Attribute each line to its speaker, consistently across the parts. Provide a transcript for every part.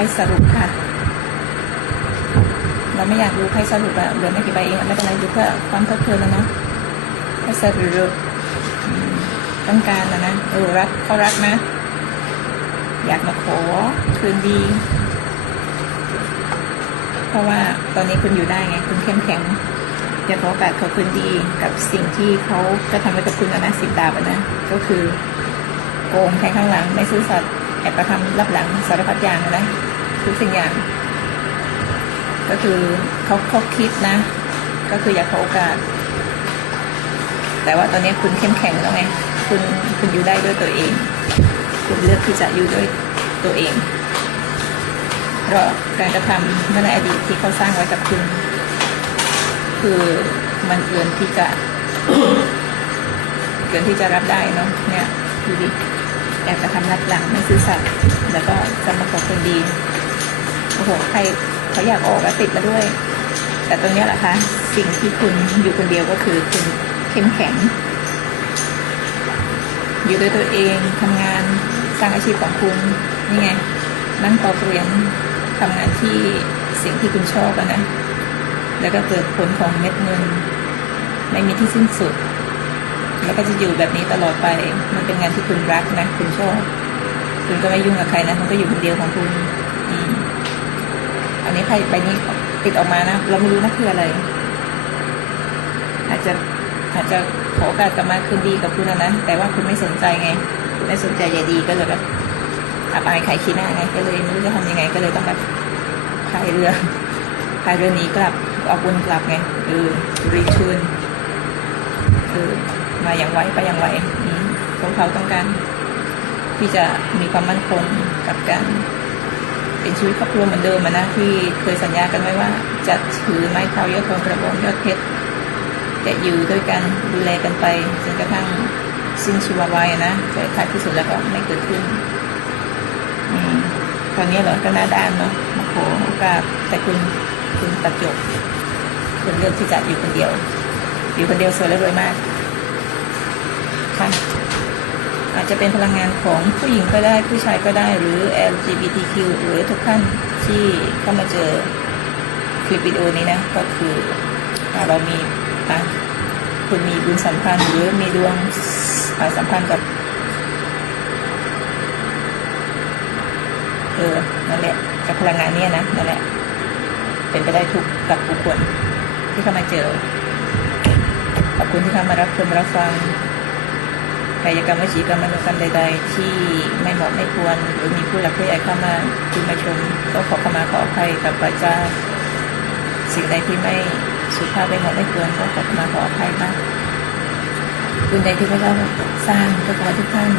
Speaker 1: พ่สรุปค่ะ เราไม่อยากดูไพ่สรุปอะเหลือไม่กี่ใบเองไม่เป็นไรดูเพื่อความเพลิดเพลินแล้วเนาะไพ่สรุปต้องการนะนะเออรักเขารักนะ อยากมาขอคืนดี เพราะว่าตอนนี้คุณอยู่ได้ไง คุณเข้มแข็งอยากขอโอกาสขอคืนดีกับสิ่งที่เขาก็ทำไว้กับคุณนะนะสิบดาบนะก็คือโกงแทงข้างหลังไม่ซื่อสัตย์แอบกระทำรับหลังสารพัดอย่างนะ ทุกสิ่งอย่าง ก็คือเขาเขาคิดนะ ก็คืออยากขอโอกาส แต่ว่าตอนนี้คุณเข้มแข็งแล้วไงคุณคุณอยู่ได้ด้วยตัวเอง คุณเลือกที่จะอยู่ด้วยตัวเองเพราะการกระทำเมื่อในอดีตที่เขาสร้างไว้กับคุณ คือมันเกินที่จะเกินที่จะรับได้เนาะเนี่ยดูดิแอบกระทำรับหลังไม่ซื่อสัตย์แล้วก็จะมาขอคนดี อ้โหใครเขาอยากออกแล้วติดมาด้วย แต่ตรงนี้แหละคะ สิ่งที่คุณอยู่คนเดียวก็คือคุณเข้มแข็ง อยู่ด้วยตัวเองทำงานสร้างอาชีพของคุณนี่ไง นั่งต่อเรียนทำงานที่สิ่งที่คุณชอบนะแล้วก็เกิดผลของเม็ดเงิน ไม่มีที่สิ้นสุด แล้วก็จะอยู่แบบนี้ตลอดไป มันเป็นงานที่คุณรักนะ คุณชอบ คุณก็ไม่ยุ่งกับใครนะมันก็อยู่คนเดียวของคุณ อันนี้ไพ่ใบนี้ติดออกมานะ เราไม่รู้นะคืออะไร อาจจะอาจจะขอโอกาสกลับมาคืนดีกับคุณนะนะ แต่ว่าคุณไม่สนใจไง ไม่สนใจใยดีก็เลยแบบอับอายขายขี้หน้าไง ก็เลยไม่รู้จะทำยังไง ก็เลยต้องแบบพายเรือพายเรือนี้กลับเอาบุญกลับไงเออรีทูนคือมาอย่างไวไปอย่างไวพวกเขาต้องการที่จะมีความมั่นคงกับการ เป็นชีวิตครอบครัวเหมือนเดิมนะที่เคยสัญญากันไว้ว่า จะถือไม้เท้ายอดทองกระบองยอดเพชรจะอยู่ด้วยกันดูแลกันไปจนกระทั่งสิ้นชีวาวัยนะแต่ท้ายที่สุดแล้วก็ไม่เกิดขึ้นอตอนนี้เหรอก็น้าด้านเนาะมาขอโอกาสแต่คุณคุณตัดจบคุณเลือกที่จะอยู่คนเดียว อยู่คนเดียวสวยและรวยมากค่ะ จะเป็นพลังงานของผู้หญิงก็ได้ผู้ชายก็ได้หรือ LGBTQ หรือทุกท่านที่เข้ามาเจอคลิปวิดีโอนี้นะ ก็คือเรามีคุณมีบุญสัมพันธ์หรือมีดวงสัมพันธ์กับเออนั่นแหละกับพลังงานเนี้ยนะนั่นแหละเป็นไปได้ทุกกับบุคคลที่เข้ามาเจอขอบคุณที่เข้ามารับชมรับฟัง กายกรรมวจีกรรมมโนกรรมใด ๆ ที่ไม่เหมาะไม่ควร หรือมีผู้หลักผู้ใหญ่เข้ามาดูมาชมก็ขอขมาขออภัยกับพระเจ้าสิ่งใดที่ไม่สุภาพไม่เหมาะไม่ควรก็ขอขมาขออภัยนะบุญใดที่พระเจ้าสร้างก็ขอทุกท่าน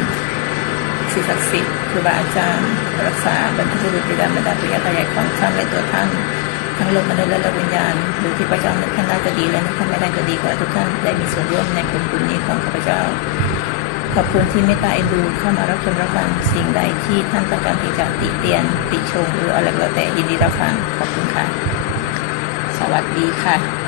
Speaker 1: สิ่งศักดิ์สิทธิ์ครูบาอาจารย์รักษาบรรพบุรุษบิดามารดาปุยาตายายของท่านและตัวท่านทั้งโลกมนุษย์และโลกวิญญาณหรือที่พระเจ้านึกท่านได้ก็ดีและท่านไม่ได้ก็ดีขอทุกท่านได้มีส่วนร่วมในผลบุญนี้ของข้าพเจ้า ขอบคุณที่เมตตาเอ็นดูเข้ามารับชมรับฟังสิ่งใดที่ท่านต้องการที่จะติเตียน ติชมหรืออะไรก็แล้วแต่ยินดีรับฟังขอบคุณค่ะ สวัสดีค่ะ